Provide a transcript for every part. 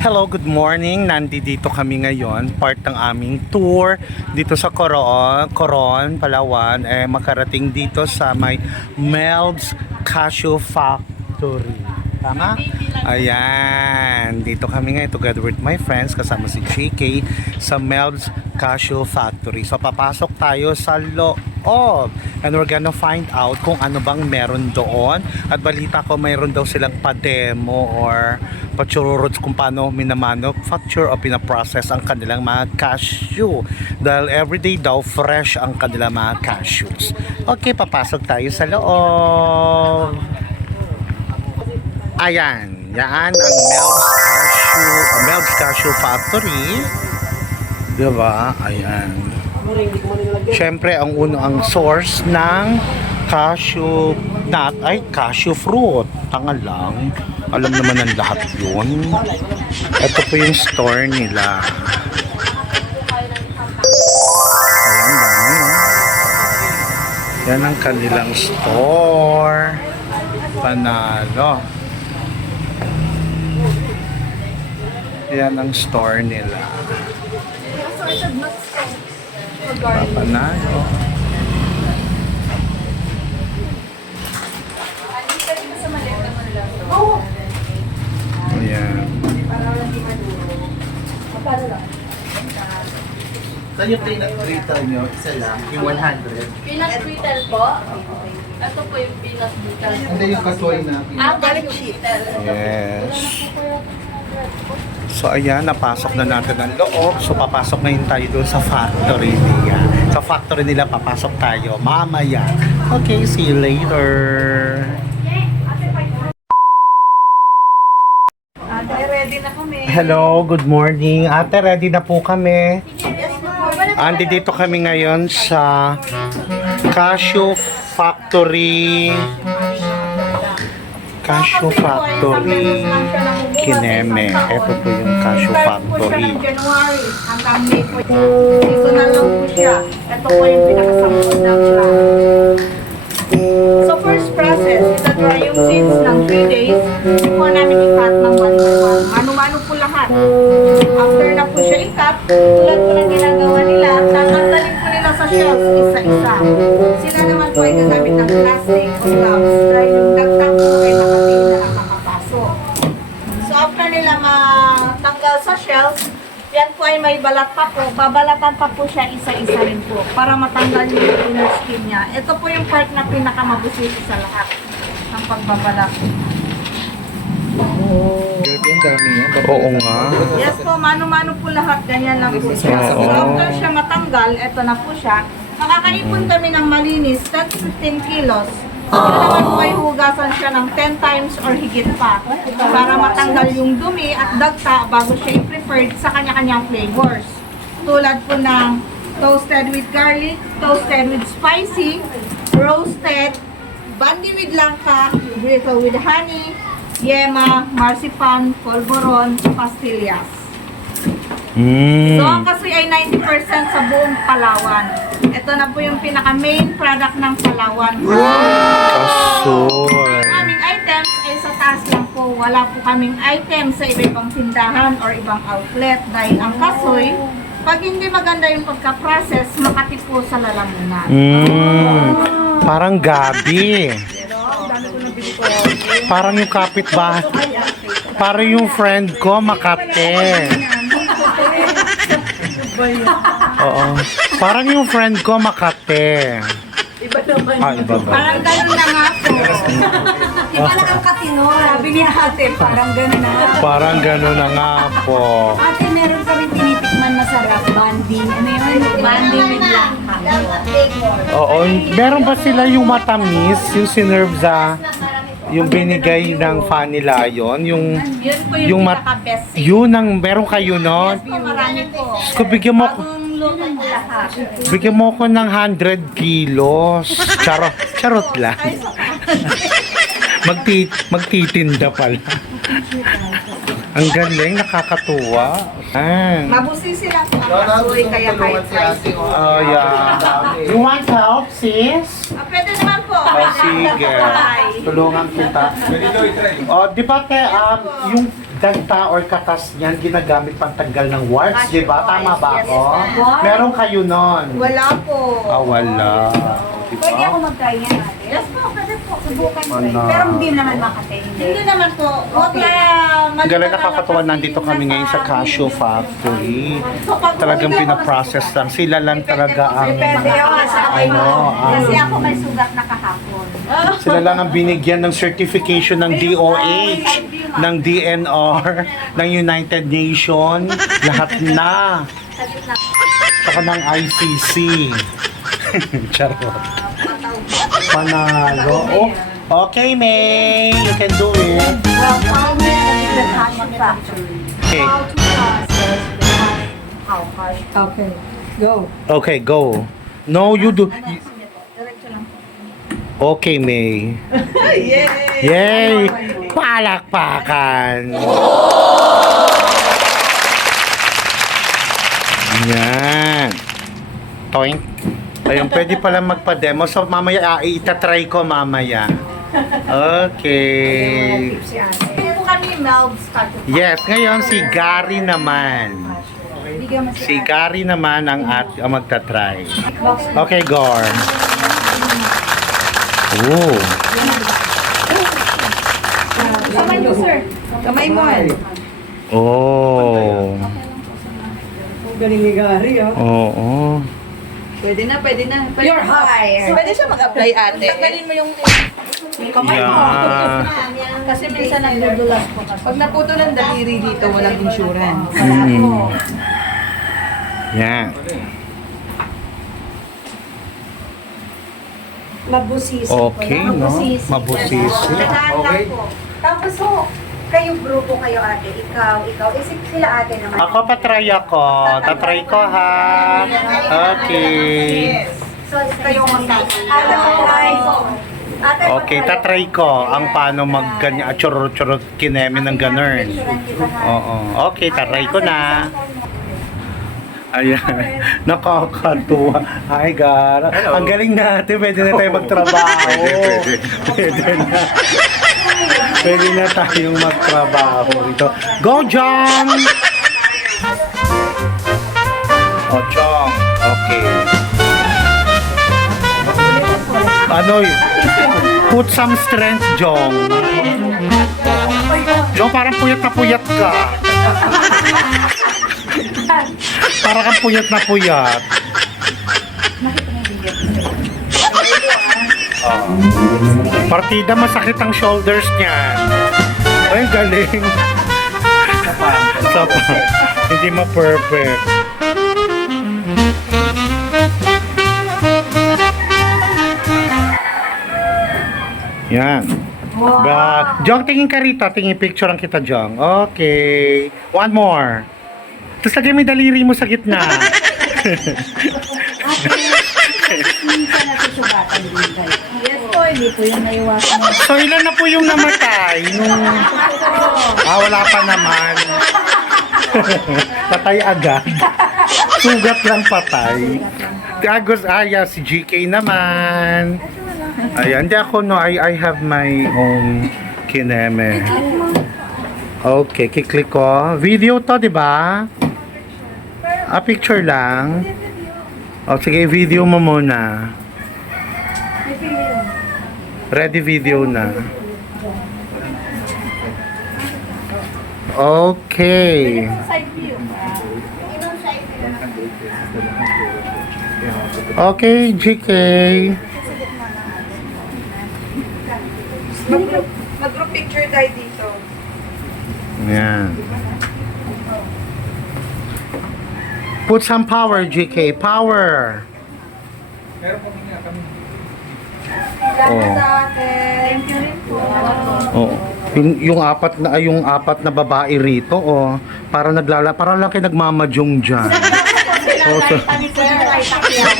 Hello, good morning. Nandito kami ngayon, part ng aming tour dito sa Coron, Palawan. Makarating dito sa may Melb's Cashew Factory. Tama? Ayan, dito kami ngayon together with my friends, kasama si JK sa Melb's Cashew Factory. So papasok tayo sa loob and we're gonna find out kung ano bang meron doon. At balita ko mayroon daw silang pa-demo or pa-chururots kung paano minamanufacture o pinaprocess ang kanilang mga cashew. Dahil everyday daw fresh ang kanilang mga cashews. Okay, papasok tayo sa loob. Ayan, yan ang Melb's Cashew Factory. Diba? Ayan. Siyempre, ang source ng cashew nut ay cashew fruit. Tanga lang. Alam naman ng lahat yun. Ito po yung store nila. Ayan, dami, no? Yan ang kanilang store. Panalo. Yan ang store nila. Panalo. Ayan. So yung peanut brittle nyo, isa lang, yung 100. Peanut brittle po. Ito po yung peanut brittle. Hindi yung katoy na peanut. Garlic brittle. Yes. So ayan, napasok na natin ang loob. So papasok na yun tayo doon sa factory nila. Sa factory nila papasok tayo mamaya. Okay, see you later. Ate, ready na kami. Hello, good morning. Ate, ready na po kami. Yes po. Andi dito kami ngayon sa Cashew Factory. Cashew Factory Kineme. Ito po yung Cashew Factory. January hanggang May po. Seasonal lang po siya. Ito po yung pinakasampol ng plan. So first process, ita-dry yung seeds ng 3 days. Hindi po namin i-cut ng 1 by 1. Mano-mano po lahat. After na po siya i-cut, tulad po ng ginagawa nila, tatanggalin po nila sa shelves isa-isa. Sila naman po ay gagamit ng plastic o gloves dahil yung dagdag po ay nakatingin na ang makapasok. So after nila matanggal sa shelves, yan po ay may balat pa po. Babalatan pa po siya isa-isa rin po para matanggal yung inner skin niya. Ito po yung part na pinakamabusisi sa lahat ng pagbabalat. Grabe, ang dami yan. Oo nga. Yes po, mano-mano po lahat. Ganyan lang po siya. So after siya matanggal, ito na po siya. Makakaipon kami ng malinis, 10 to 15 kilos. Yun naman po ay hugasan siya ng 10 times or higit pa para matanggal yung dumi at dagta bago siya i-preferred sa kanya-kanyang flavors. Tulad po ng toasted with garlic, toasted with spicy, roasted, bandi with langka, brittle with honey, yema, marzipan, polvoron, pastillas. So ang kasoy ay 90% sa buong Palawan. Ito na po yung pinaka-main product ng Palawan. Kasoy. Ang aming items ay sa taas lang po. Wala po kaming items sa iba-ibang tindahan or ibang outlet. Dahil ang kasoy, pag hindi maganda yung pagka-process, makati po sa lalamunan. Parang gabi. Parang yung kapitbahay. Parang yung friend ko, Makate. Oo. Parang yung friend ko, Makate. Iba naman. Iba ba? Parang ganun na nga po. Iba lang ang katino. Sabi ni ate, parang ganun na. Parang gano'n na nga po. Ate, meron kami tinitikman masarap. Banding. Ano yun? Banding with langka. Oo. Meron ba sila yung matamis? Yung sinerve sa... Yung binigay ng Vanilla yon, yung Yun po yung pinaka-best. yun ang meron kayo no. Yes po, marami po. So, bigyan mo ko, Bagong luto po lahat. bigyan mo ko ng 100 kilos. Charot lang. Magtitinda pala. Ang galing, nakakatuwa. Mabusisi lang po ang kasoy, kaya kahit pricey. Oh, yeah. You want help, sis? Pwede naman po. Oh, sige. Tulungan kita. Oh, di ba te, yung dagta or katas niyan ginagamit pantanggal ng warts, di ba? Tama ba Yes, ako? ma'am. Meron kayo nun? Wala po. Ah, wala. Di ba? Pwede ako mag-try yan ate. Yes po, pwede po. Subukan ko Wala. Pero hindi naman makate. Hindi naman po. Huwag Okay. na Galing nakakatuwa, nandito kami ngayon sa cashew factory. Talagang pinaprocess lang. Sila lang talaga ang Depende ako sa ano, Kasi ang, ako may sugat na kahapon. sila lang ang binigyan ng certification ng DOH, ng DNR, ng United Nations, lahat na. Saka ng ICC. Charot. Panalo. Oh, okay, May. You can do it. Well, how may the cashew factory? Okay. How to process the how cashew. Okay. Go. Okay, go. No, you do. Okay, May. Yay! Yay! Palakpakan! Yan. Toink. Ayun, pwede pala magpa-demo. So, mamaya, itatry ko mamaya. Okay. Kaya po kami Melb's cashew. Yes, ngayon si Gary naman. Bigyan mo Si Gary naman ang magta-try. Okay, Gor. Oh. Kamay mo, sir. Kamay mo. Oh. Galing ni Gary, oh. Oo. Pwede na, pwede na. You're hired. Pwede siya mag-apply, ate. Tanggalin mo yung kamay mo. Yeah. Kasi minsan nagdudulas po kasi. Pag naputo ng daliri dito, walang insurance. Mm. Yan. Mabusisi Okay, no? Mabusisi. Okay. Tapos so, kayo grupo kayo ate, ikaw, sila ate naman. Ako patry ako. Tatry ko ha. Okay. So, kayo mag-try. Okay, tatry ko ang paano mag-ganyan, churro-churro kineme ng ganun. Oo. Okay, tatry ko na. Ayan. Nakakatuwa. Hi, Gara. Ang galing natin. Pwede na tayo magtrabaho. Pwede na. Pwede na tayong magtrabaho ito. Go, John! Oh, John. Okay. Ano put some strength, Jong. Jong, parang puyat na puyat ka. Parang kang puyat na puyat. Oh. Partida, masakit ang shoulders niya. Ay, galing. Sapa. Hindi ma-perfect. Yan. Jong, tingin ka rito. Tingin picture ang kita, Jong. Okay. One more. Tapos lagay mo yung daliri mo sa gitna. Minsan nasusugatan din kayo. Yes po, hindi po yung naiwasan mo. So, ilan na po yung namatay? Nung... wala pa naman. Patay agad. Sugat lang patay. Gagos, si GK naman. Ayan, hindi ako, no. I have my own kineme. Okay, kiklik ko. Video to, di ba? Picture lang. O, sige, video mo muna. Ready video na. Okay. Okay, GK. Mag-group picture tayo dito. Yan. Put some power, GK. Power. Thank you rin po. Oh. Yung apat na babae rito, para lang kayo nagmamadyong diyan.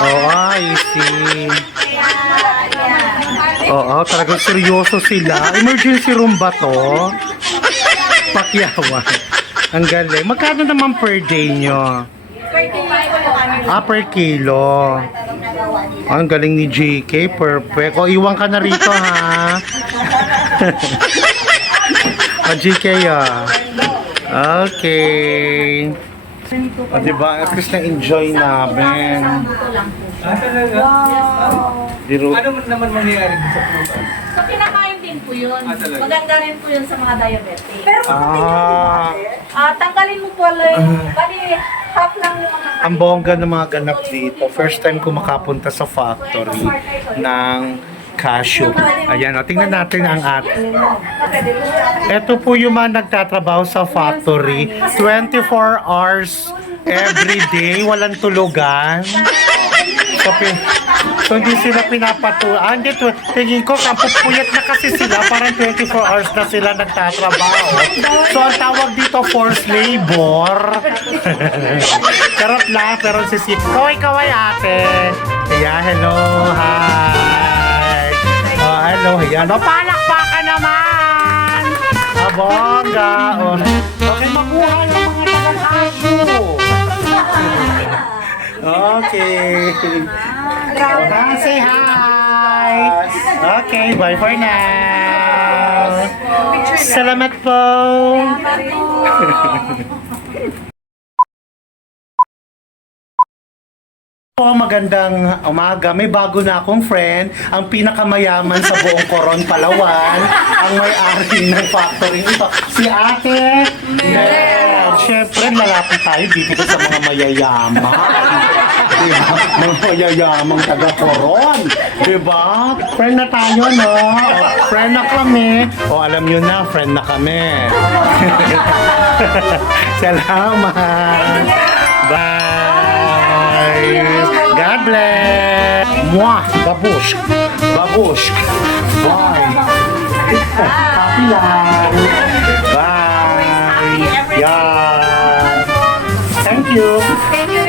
I see. Talagang seryoso sila. Emergency room ba to? Pakyawan. Ang galing. Magkano naman per day nyo? Per kilo. Ang galing ni JK. Perfect. Iwan ka na rito, ha? JK, Okay. O, diba? At least na-enjoy namin. Ito lang po. Talaga? Biro. Ano naman mangyayari sa prutas? So, kinakain din po yun. Talaga? Maganda rin po yun sa mga diabetic. Pero kapatid niyo, di ba, Ah. ate? Tanggalin mo po lang. Bali, half lang yung mga Ang bongga ng mga ganap dito. First time ko makapunta sa factory ng cashew. Ayan, o, tingnan natin ang Ito po yung mga nagtatrabaho sa factory. 24 hours every day, walang tulugan. So hindi sila pinapatulan. Hindi, tingin ko, kapupuyat na kasi sila. Parang 24 hours na sila nagtatrabaho. So ang tawag dito, forced labor. Charot lang, pero kaway-kaway ate. Yeah, hello, hi. Oh, hello, yan. Oh, palakpakan naman! Abongga! Oh. Okay, makuha yung mga taga-cashew. Okay. Say hi! Okay, bye for now! Salamat po! Po, magandang umaga. May bago na akong friend, ang pinakamayaman sa buong Coron, Palawan, ang may-ari ng factory ito, si Ate Mel. Siyempre, lalapit tayo dito sa mga mayayaman. Diba? Mga mayayamang taga Coron. Diba? Friend na tayo, no? O, friend na kami. O, alam nyo na, friend na kami. Salamat. Bye. God bless. Mwah. Babush. Babush. Bye. Happy lang. Bye. Yeah. Thank you. Thank you